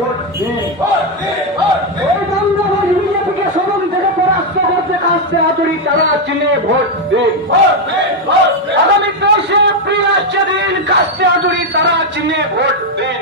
Vote দিন। এই বাংলাদেশ বিজেপিকে সদন থেকে পরাস্ত করতে কাস্তে হাতুড়ি তারা চিহ্নে ভোট দিন। আগামী 10 এপ্রিল আসছে দিন, কাস্তে হাতুড়ি তারা চিহ্নে ভোট দিন।